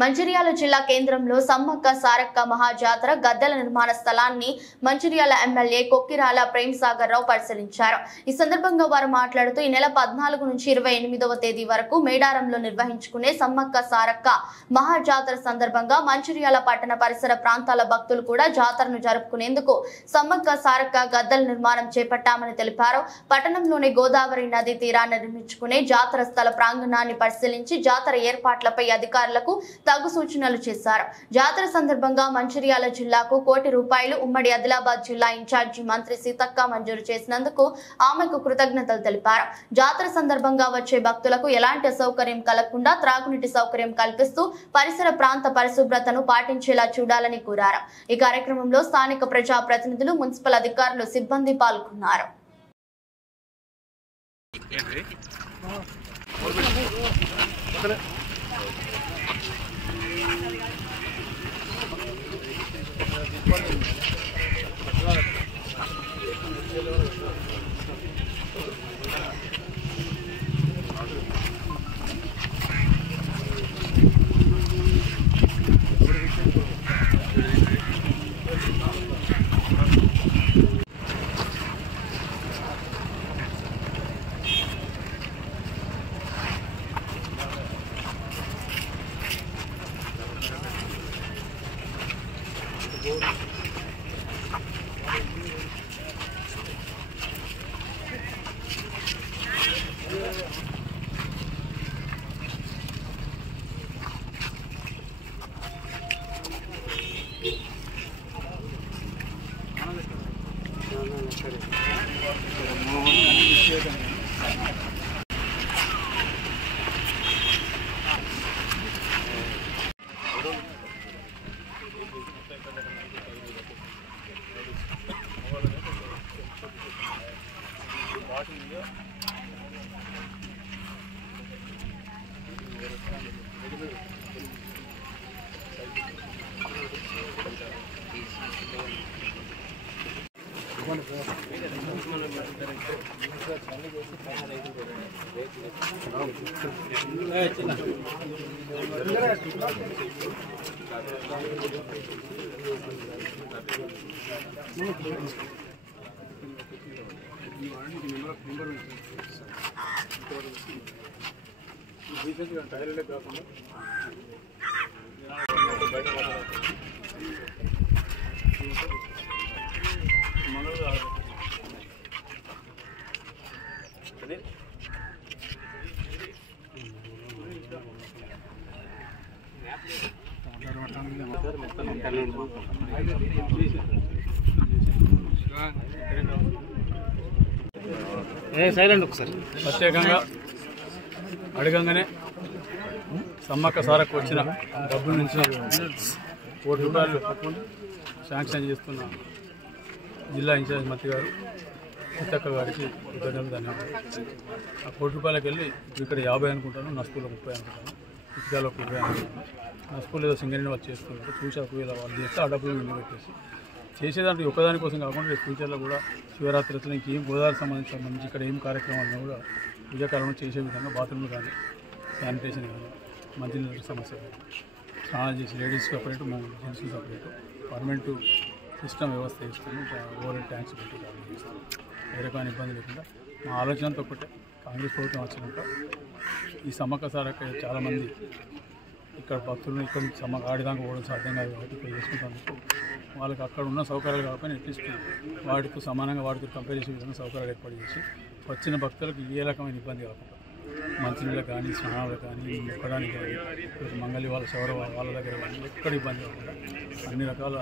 మంచిర్యాల జిల్లా కేంద్రంలో సమ్మక్క సారక్క మహాజాతర గద్దెల నిర్మాణ స్థలాన్ని మంచిర్యాల ఎమ్మెల్యే కొక్కిరాల ప్రేమ్ సాగర్ రావు పరిశీలించారు. ఈ సందర్భంగా వారు మాట్లాడుతూ ఈ నెల 14 నుంచి 28వ తేదీ వరకు మేడారంలో నిర్వహించుకునే సమ్మక్క సారక్క మహాజాతర సందర్భంగా మంచిర్యాల పట్టణ పరిసర ప్రాంతాల భక్తులు కూడా జాతరను జరుపుకునేందుకు సమ్మక్క సారక్క గద్దెల నిర్మాణం చేపట్టామని తెలిపారు. పట్టణంలోని గోదావరి నది తీరాన్ని నిర్మించుకునే జాతర స్థల ప్రాంగణాన్ని పరిశీలించి జాతర ఏర్పాట్లపై అధికారులకు తగు సూచనలు చేశారు. జాతర సందర్భంగా మంచిర్యాల జిల్లాకు ₹1 ఉమ్మడి ఆదిలాబాద్ జిల్లా ఇన్ఛార్జి మంత్రి సీతక్క మంజూరు చేసినందుకు ఆమెకు కృతజ్ఞతలు తెలిపారు. జాతర సందర్భంగా వచ్చే భక్తులకు ఎలాంటి అసౌకర్యం కలగకుండా త్రాగునీటి సౌకర్యం కల్పిస్తూ పరిసర ప్రాంత పరిశుభ్రతను పాటించేలా చూడాలని కోరారు. ఈ కార్యక్రమంలో స్థానిక ప్రజా ప్రతినిధులు, మున్సిపల్ అధికారులు, సిబ్బంది పాల్గొన్నారు. ప్రత్యేకంగా అడగంగానే సమ్మక్క సారకు వచ్చిన డబ్బుల నుంచి ₹1 శాంక్షన్ చేస్తున్న జిల్లా ఇన్ఛార్జ్ మంత్రి గారు సీతక్క గారికి కృతజ్ఞతలు, ధన్యవాదాలు. ఆ ₹1 వెళ్ళి ఇక్కడ 50 అనుకుంటాను, నా స్కూల్లో 30 అనుకుంటాను, ఇటుకలో 20 అనుకుంటాను. నా స్కూల్ ఏదో సింగరేణి వాళ్ళు చేస్తున్నారు, చూసి ఒకవేళ వాళ్ళు చేస్తే ఆ డబ్బులు విలువ పెట్టేసి చేసేదాంట్లో ఒక్కదాని కోసం కాకుండా రేపు ఫ్యూచర్లో కూడా శివరాత్రిలో ఇంకేం గోదావరికి సంబంధించి ఇక్కడ ఏం కార్యక్రమాలను కూడా పూజాకాలంలో చేసే విధంగా బాత్రూమ్లు కానీ, శానిటేషన్ కానీ, మంచినీళ్ళ సమస్య కానీ, స్నానాలు చేసి ladies separate, gents separate permanent system వ్యవస్థ ఇస్తుంది. ఓవర్ ట్యాంక్స్ పెట్టి చేస్తాం. ఏ రకమైన ఇబ్బంది లేకుండా మా ఆలోచనతో ఒకటే, కాంగ్రెస్ ప్రభుత్వం వచ్చినాక ఈ సమ్మక్క సారక్క చాలామంది ఇక్కడ భక్తులను ఇక్కడ ఆడిదాకా పోవడం సాధ్యం కాదు కాబట్టి ఇక్కడ చేసుకుంటేందుకు వాళ్ళకి అక్కడ ఉన్న సౌకర్యాలు కాకపోయినా అట్లీస్ట్ వాటితో సమానంగా వాటితో కంపేర్ చేసే విధంగా సౌకర్యాలు ఏర్పాటు చేసి వచ్చిన భక్తులకు ఏ రకమైన ఇబ్బంది కాకుండా మంచినీళ్ళకి కానీ, స్నానాలకు కానీ, మొక్కడానికి కానీ, మంగళి వాళ్ళ శవర వాళ్ళ దగ్గర కానీ ఎక్కడ ఇబ్బంది కాకుండా అన్ని రకాల